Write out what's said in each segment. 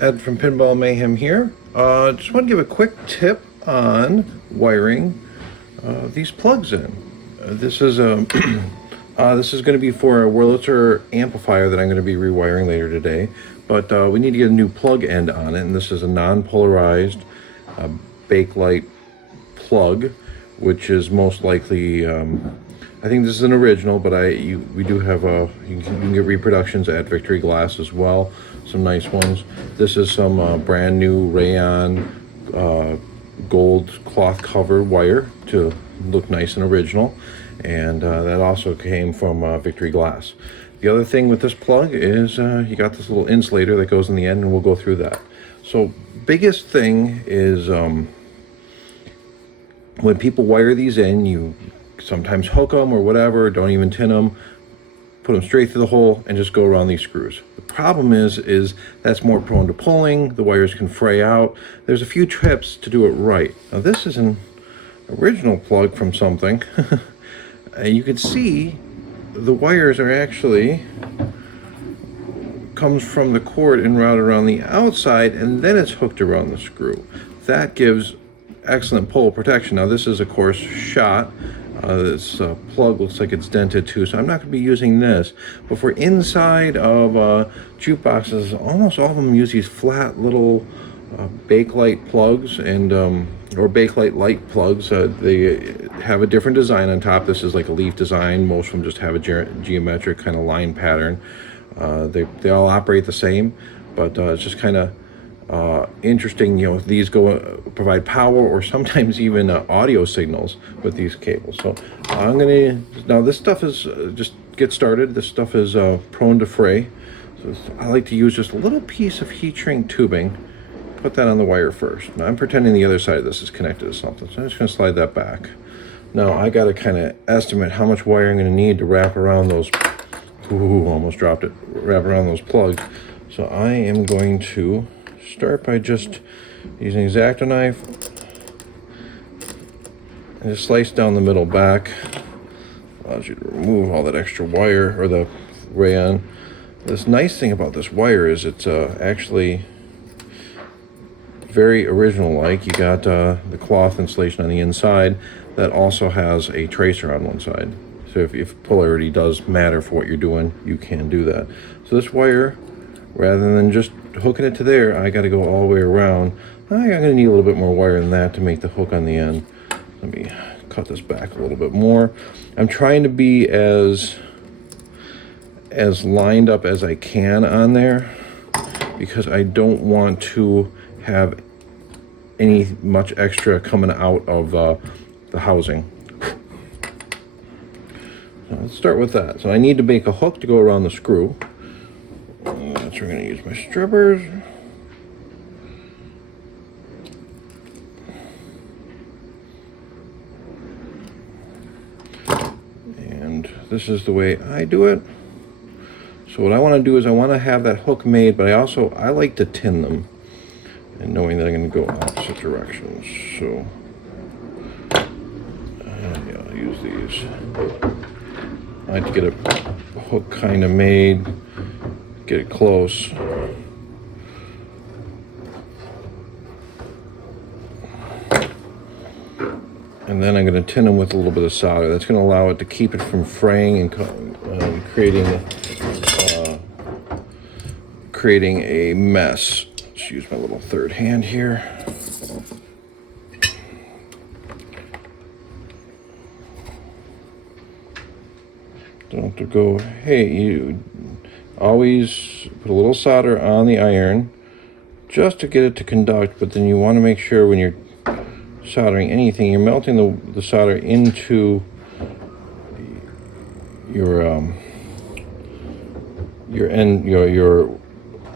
Ed from Pinball Mayhem here. Just want to give a quick tip on wiring these plugs in. This is a this is going to be for a Wurlitzer amplifier that I'm going to be rewiring later today. But we need to get a new plug end on it, and this is a non-polarized bakelite plug, which is most likely. I think this is an original, but we do have you can get reproductions at Victory Glass as well. Some nice ones. This is some brand new rayon gold cloth cover wire to look nice and original, and that also came from Victory Glass. The other thing with this plug is you got this little insulator that goes in the end, and we'll go through that. So biggest thing is when people wire these in, you sometimes hook them or whatever, don't even tin them, put them straight through the hole and just go around these screws. The problem is that's more prone to pulling. The wires can fray out. There's a few tips to do it right. Now this is an original plug from something. You can see the wires are actually comes from the cord and routed around the outside, and then it's hooked around the screw. That gives excellent pull protection. Now this is of course shot. This plug looks like it's dented too, so I'm not going to be using this. But for inside of jukeboxes, almost all of them use these flat little bakelite plugs and or bakelite light plugs. They have a different design on top. This is like a leaf design. Most of them just have a geometric kind of line pattern. They all operate the same, but it's just kind of interesting. You know, these provide power or sometimes even audio signals with these cables. So now this stuff is just get started. This stuff is prone to fray. So I like to use just a little piece of heat shrink tubing, put that on the wire first. Now I'm pretending the other side of this is connected to something, so I'm just going to slide that back. Now I got to kind of estimate how much wire I'm going to need to wrap around those. Ooh, almost dropped it. Wrap around those plugs. So I am going to start by just using an X-Acto knife and just slice down the middle back. Allows you to remove all that extra wire or the rayon. This nice thing about this wire is it's actually very original like. You got the cloth insulation on the inside that also has a tracer on one side. So if polarity does matter for what you're doing, you can do that. So this wire, rather than just hooking it to there, I got to go all the way around. I'm going to need a little bit more wire than that to make the hook on the end. Let me cut this back a little bit more. I'm trying to be as lined up as I can on there because I don't want to have any much extra coming out of the housing. So let's start with that. So I need to make a hook to go around the screw. So we're going to use my strippers. And this is the way I do it. So what I want to do is I want to have that hook made, but I like to tin them, and knowing that I'm going to go opposite directions. So yeah, I'll use these. I like to get a hook kind of made. Get it close. And then I'm going to tin them with a little bit of solder. That's going to allow it to keep it from fraying and creating a mess. Let's use my little third hand here. Don't have to go, hey, you always put a little solder on the iron just to get it to conduct, but then you want to make sure when you're soldering anything, you're melting the solder into your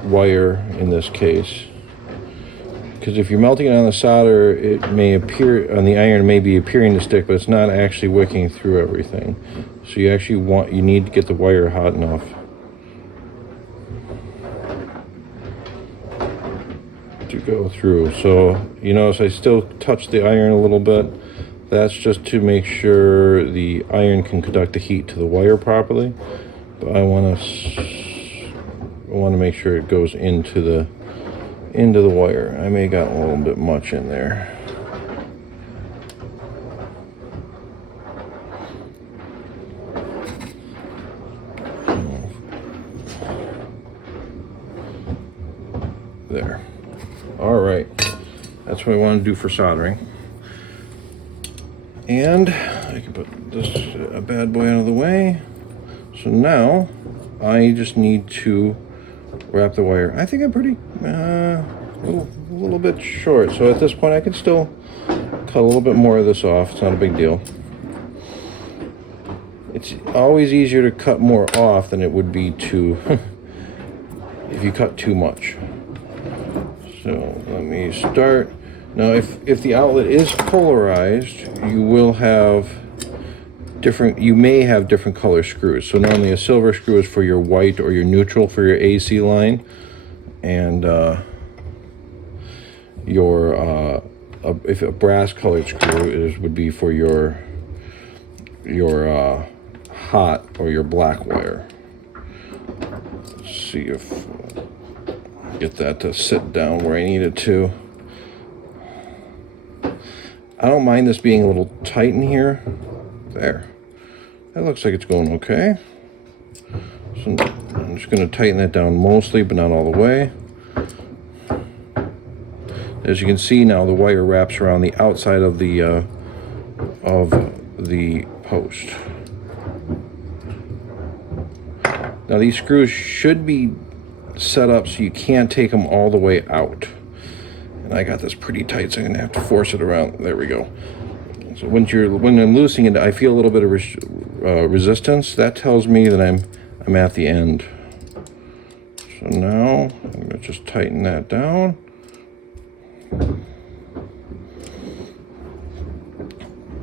wire in this case. Because if you're melting it on the solder, it may appear on the iron, may be appearing to stick, but it's not actually wicking through everything. So you need to get the wire hot enough to go through. So you notice I still touch the iron a little bit. That's just to make sure the iron can conduct the heat to the wire properly. But I want to make sure it goes into into the wire. I may have got a little bit much in there. There. All right. That's what I want to do for soldering. And I can put this bad boy out of the way. So now I just need to wrap the wire. I think I'm pretty a little bit short. So at this point I can still cut a little bit more of this off. It's not a big deal. It's always easier to cut more off than it would be to if you cut too much. So let me start. Now if the outlet is polarized, you will have you may have different color screws. So normally a silver screw is for your white or your neutral for your AC line, and if a brass colored screw would be for your hot or your black wire. Let's see if get that to sit down where I need it to. I don't mind this being a little tight in here. There. That looks like it's going okay. So I'm just going to tighten that down mostly, but not all the way. As you can see now, the wire wraps around the outside of the post. Now these screws should be set up so you can't take them all the way out. And I got this pretty tight, so I'm gonna have to force it around. There we go. So when I'm loosening it, I feel a little bit of resistance. That tells me that I'm at the end. So now I'm gonna just tighten that down.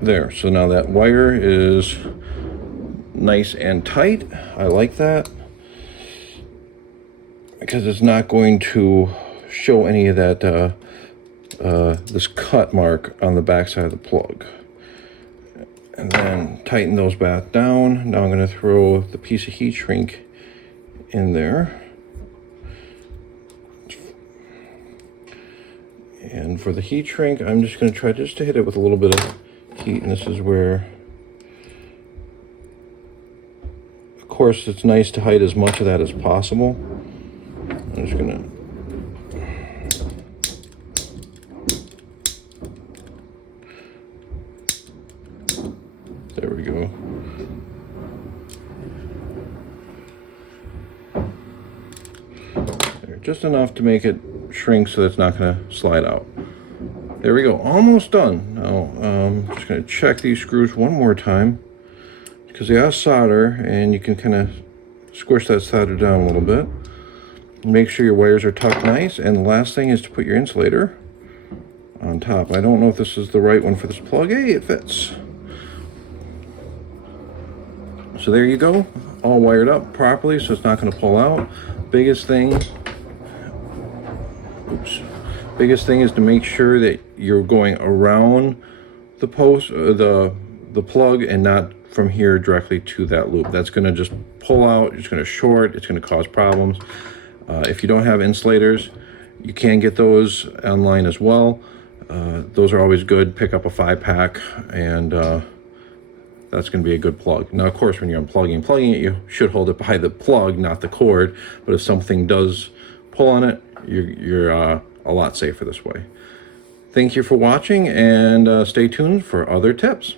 There. So now that wire is nice and tight. I like that because it's not going to show any of that this cut mark on the back side of the plug. And then tighten those back down. Now I'm going to throw the piece of heat shrink in there. And for the heat shrink, I'm just going to try just to hit it with a little bit of heat. And this is where, of course, it's nice to hide as much of that as possible. I'm just going to there we go. There, just enough to make it shrink so that's not going to slide out. There we go, almost done. Now I'm just going to check these screws one more time because they are solder, and you can kind of squish that solder down a little bit. Make sure your wires are tucked nice, and the last thing is to put your insulator on top. I don't know if this is the right one for this plug. Hey, it fits. So there you go, all wired up properly so it's not going to pull out. Biggest thing is to make sure that you're going around the post, the plug, and not from here directly to that loop. That's going to just pull out, it's going to short, it's going to cause problems. If you don't have insulators, you can get those online as well. Those are always good. Pick up a 5-pack, and that's going to be a good plug. Now, of course, when you're plugging it, you should hold it by the plug, not the cord. But if something does pull on it, you're a lot safer this way. Thank you for watching, and stay tuned for other tips.